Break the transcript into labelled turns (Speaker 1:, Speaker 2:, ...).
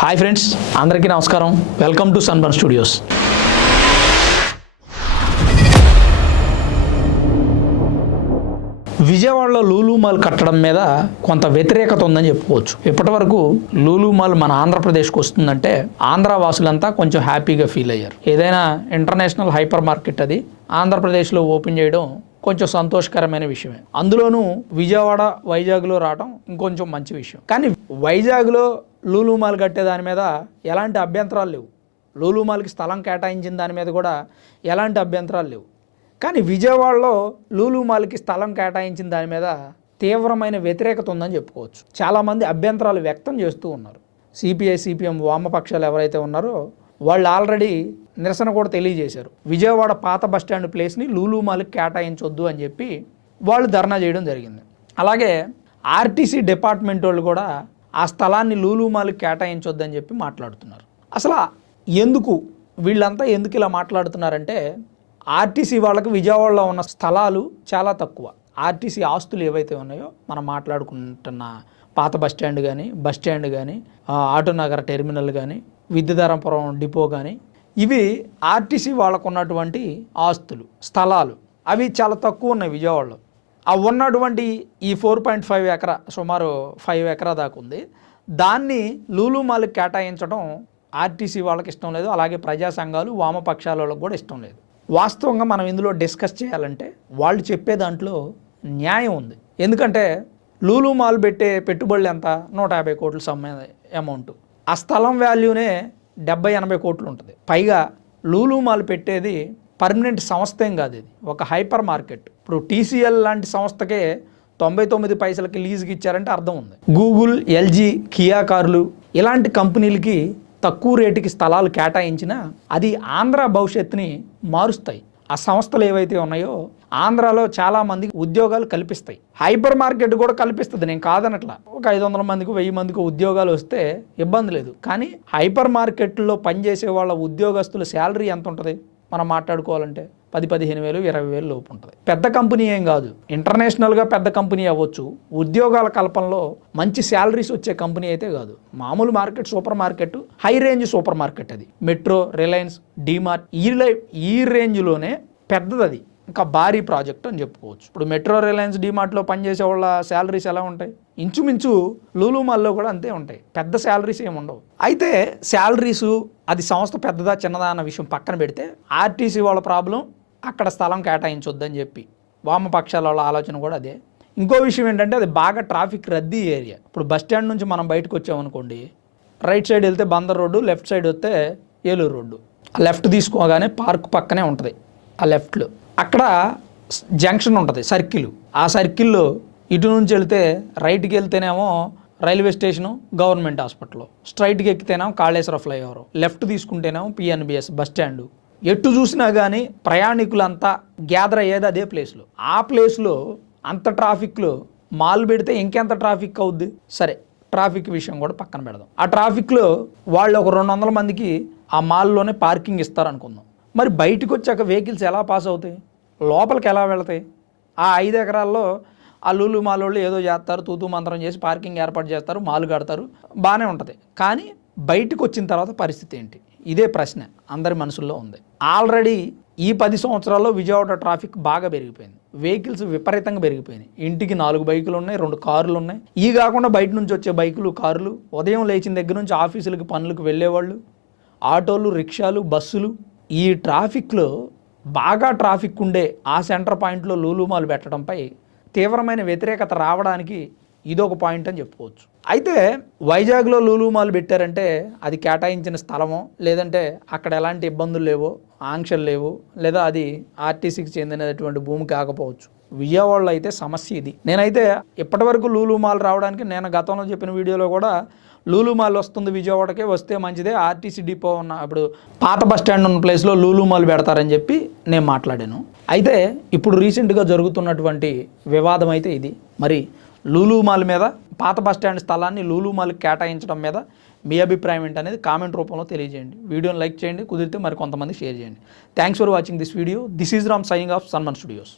Speaker 1: Hi friends అందరికీ నమస్కారం. Welcome to sunburn studios విజయవాడలో లూలు మాల్ కట్టడం మీద కొంత వ్యతిరేకత ఉందని చెప్పుకోవచ్చు. ఇప్పటి వరకు లూలు మాల్ మన ఆంధ్రప్రదేశ్కి వస్తుందంటే ఆంధ్ర వాసులంతా కొంచెం హ్యాపీగా ఫీల్ అయ్యారు. ఏదైనా ఇంటర్నేషనల్ హైపర్ మార్కెట్ అది ఆంధ్రప్రదేశ్లో ఓపెన్ చేయడం కొంచెం సంతోషకరమైన విషయమే. అందులోనూ విజయవాడ వైజాగ్లో రావడం ఇంకొంచెం మంచి విషయం. కానీ వైజాగ్లో లూలూమాల్ కట్టే దాని మీద ఎలాంటి అభ్యంతరాలు లేవు. లూలుమాల్కి స్థలం కేటాయించిన దాని మీద కూడా ఎలాంటి అభ్యంతరాలు లేవు. కానీ విజయవాడలో లూలుమాల్కి స్థలం కేటాయించిన దాని మీద తీవ్రమైన వ్యతిరేకత ఉందని చెప్పుకోవచ్చు. చాలామంది అభ్యంతరాలు వ్యక్తం చేస్తూ ఉన్నారు. సిపిఐ సిపిఎం వామపక్షాలు ఎవరైతే ఉన్నారో వాళ్ళు ఆల్రెడీ నిరసన కూడా తెలియజేశారు. విజయవాడ పాత బస్టాండ్ ప్లేస్ని లూలుమాల్కి కేటాయించొద్దు అని చెప్పి వాళ్ళు ధర్నా చేయడం జరిగింది. అలాగే ఆర్టీసీ డిపార్ట్మెంట్ వాళ్ళు కూడా ఆ స్థలాన్ని లూలుమాలు కేటాయించొద్దని చెప్పి మాట్లాడుతున్నారు. అసలు ఎందుకు? వీళ్ళంతా ఎందుకు ఇలా మాట్లాడుతున్నారంటే ఆర్టీసీ వాళ్ళకి విజయవాడలో ఉన్న స్థలాలు చాలా తక్కువ. ఆర్టీసీ ఆస్తులు ఏవైతే ఉన్నాయో మనం మాట్లాడుకుంటున్న పాత బస్ స్టాండ్ కానీ బస్ స్టాండ్ కానీ ఆటో నగర టెర్మినల్ కానీ విద్యుధరంపురం డిపో కానీ ఇవి ఆర్టీసీ వాళ్ళకు ఉన్నటువంటి ఆస్తులు స్థలాలు. అవి చాలా తక్కువ ఉన్నాయి విజయవాడలో. ఆ ఉన్నటువంటి ఈ ఫోర్ పాయింట్ ఫైవ్ ఎకరా సుమారు ఫైవ్ ఎకరా దాకా ఉంది. దాన్ని లూలు మాల్కి కేటాయించడం ఆర్టీసీ వాళ్ళకి ఇష్టం లేదు అలాగే ప్రజా సంఘాలు వామపక్షాల వాళ్ళకి కూడా ఇష్టం లేదు. వాస్తవంగా మనం ఇందులో డిస్కస్ చేయాలంటే వాళ్ళు చెప్పే దాంట్లో న్యాయం ఉంది. ఎందుకంటే లూలు మాల్ పెట్టే పెట్టుబడులు ఎంత? నూట యాభై కోట్లు సమ్మె అమౌంట్ ఆ స్థలం వాల్యూనే డెబ్బై ఎనభై కోట్లు ఉంటుంది. పైగా లూలు మాల్ పెట్టేది పర్మనెంట్ సంస్థ ఏం కాదు ఇది. ఒక హైపర్ మార్కెట్. ఇప్పుడు టీసీఎల్ లాంటి సంస్థకే తొంభై తొమ్మిది పైసలకి లీజుకి ఇచ్చారంటే అర్థం ఉంది. గూగుల్ ఎల్జీ కియా కార్లు ఇలాంటి కంపెనీలకి తక్కువ రేటుకి స్థలాలు కేటాయించినా అది ఆంధ్ర భవిష్యత్తుని మారుస్తాయి. ఆ సంస్థలు ఏవైతే ఉన్నాయో ఆంధ్రాలో చాలా మందికి ఉద్యోగాలు కల్పిస్తాయి. హైపర్ మార్కెట్ కూడా కల్పిస్తుంది నేను కాదనట్లా. ఒక ఐదు వందల మందికి వెయ్యి మందికి ఉద్యోగాలు వస్తే ఇబ్బంది లేదు. కానీ హైపర్ మార్కెట్లో పనిచేసే వాళ్ళ ఉద్యోగస్తుల శాలరీ ఎంత ఉంటుంది మనం మాట్లాడుకోవాలంటే పది పదిహేను వేలు ఇరవై వేలు లోపు ఉంటుంది. పెద్ద కంపెనీ ఏం కాదు. ఇంటర్నేషనల్గా పెద్ద కంపెనీ అవ్వచ్చు. ఉద్యోగాల కల్పనలో మంచి శాలరీస్ వచ్చే కంపెనీ అయితే కాదు. మామూలు market super market high range super market అది. మెట్రో రిలయన్స్ డీమార్ట్ ఈ లై ఈ రేంజ్లోనే పెద్దది అది. ఇంకా భారీ ప్రాజెక్ట్ అని చెప్పుకోవచ్చు. ఇప్పుడు మెట్రో రిలయన్స్ డీమార్ట్లో పనిచేసే వాళ్ళ శాలరీస్ ఎలా ఉంటాయి? ఇంచుమించు లూలుమాల్లో కూడా అంతే ఉంటాయి. పెద్ద శాలరీస్ ఏమి ఉండవు. అయితే శాలరీసు అది సంస్థ పెద్దదా చిన్నదా అన్న విషయం పక్కన పెడితే ఆర్టీసీ వాళ్ళ ప్రాబ్లం అక్కడ స్థలం కేటాయించొద్దని చెప్పి వామపక్షాల వాళ్ళ ఆలోచన కూడా అదే. ఇంకో విషయం ఏంటంటే అది బాగా ట్రాఫిక్ రద్దీ ఏరియా. ఇప్పుడు బస్ స్టాండ్ నుంచి మనం బయటకు వచ్చామనుకోండి రైట్ సైడ్ వెళ్తే బందర్ రోడ్డు లెఫ్ట్ సైడ్ వస్తే ఏలూరు రోడ్డు. ఆ లెఫ్ట్ తీసుకోగానే పార్క్ పక్కనే ఉంటుంది. ఆ లెఫ్ట్లో. అక్కడ జంక్షన్ ఉంటుంది సర్కిల్. ఆ సర్కిల్లో ఇటు నుంచి వెళ్తే రైట్కి వెళ్తేనేమో రైల్వే స్టేషను గవర్నమెంట్ హాస్పిటల్. స్ట్రైట్కి ఎక్కితేనేమో కాళేశ్వర ఫ్లైఓవర్. లెఫ్ట్ తీసుకుంటేనేమో పిఎన్బిఎస్ బస్ స్టాండు. ఎటు చూసినా కానీ ప్రయాణికులంతా గ్యాదర్ అయ్యేది అదే ప్లేస్లో. ఆ ప్లేస్లో అంత ట్రాఫిక్లో మాల్ పెడితే ఇంకెంత ట్రాఫిక్ అవుద్ది? సరే ట్రాఫిక్ విషయం కూడా పక్కన పెడదాం. ఆ ట్రాఫిక్లో వాళ్ళు ఒక రెండు వందల మందికి ఆ మాల్లోనే పార్కింగ్ ఇస్తారనుకుందాం. మరి బయటకు వచ్చాక వెహికల్స్ ఎలా పాస్ అవుతాయి? లోపలికి ఎలా వెళతాయి? ఆ ఐదు ఎకరాల్లో అల్లుళ్ళు మాలోళ్ళు ఏదో చేస్తారు తూతూ మంత్రం చేసి పార్కింగ్ ఏర్పాటు చేస్తారు మాలు కడతారు బాగానే ఉంటుంది. కానీ బయటకు వచ్చిన తర్వాత పరిస్థితి ఏంటి? ఇదే ప్రశ్న అందరి మనసుల్లో ఉంది. ఆల్రెడీ ఈ పది సంవత్సరాల్లో విజయవాడ ట్రాఫిక్ బాగా పెరిగిపోయింది. వెహికల్స్ విపరీతంగా పెరిగిపోయినాయి. ఇంటికి నాలుగు బైకులు ఉన్నాయి రెండు కార్లు ఉన్నాయి. ఈ కాకుండా బయట నుంచి వచ్చే బైకులు కార్లు ఉదయం లేచిన దగ్గర నుంచి ఆఫీసులకి పనులకు వెళ్ళేవాళ్ళు ఆటోలు రిక్షాలు బస్సులు ఈ ట్రాఫిక్లో బాగా ట్రాఫిక్ ఉండే ఆ సెంటర్ పాయింట్లో లూలుమాలు పెట్టడంపై తీవ్రమైన వ్యతిరేకత రావడానికి ఇదొక పాయింట్ అని చెప్పుకోవచ్చు. అయితే వైజాగ్లో లూలుమాలు పెట్టారంటే అది కేటాయించిన స్థలమో లేదంటే అక్కడ ఎలాంటి ఇబ్బందులు లేవో ఆంక్షలు లేవు లేదా అది ఆర్టీసీకి చెందినటువంటి భూమి కాకపోవచ్చు. విజయవాడలో అయితే సమస్య ఇది. నేనైతే ఇప్పటివరకు లూలుమాలు రావడానికి నేను గతంలో చెప్పిన వీడియోలో కూడా లూలుమాల్ వస్తుంది విజయవాడకే వస్తే మంచిదే. ఆర్టీసీ డిపో ఉన్న ఇప్పుడు పాత బస్ స్టాండ్ ఉన్న ప్లేస్లో లూలుమాల్ పెడతారని చెప్పి నేను మాట్లాడాను. అయితే ఇప్పుడు రీసెంట్గా జరుగుతున్నటువంటి వివాదం అయితే ఇది. మరి లూలుమాల్ మీద పాత బస్ స్టాండ్ స్థలాన్ని లూలుమాల్ కేటాయించడం మీద మీ అభిప్రాయం ఏంటనేది కామెంట్ రూపంలో తెలియజేయండి. వీడియోని లైక్ చేయండి కుదిరితే మరి కొంతమంది షేర్ చేయండి. Thanks for watching this video this is Ram signing off Sanman studios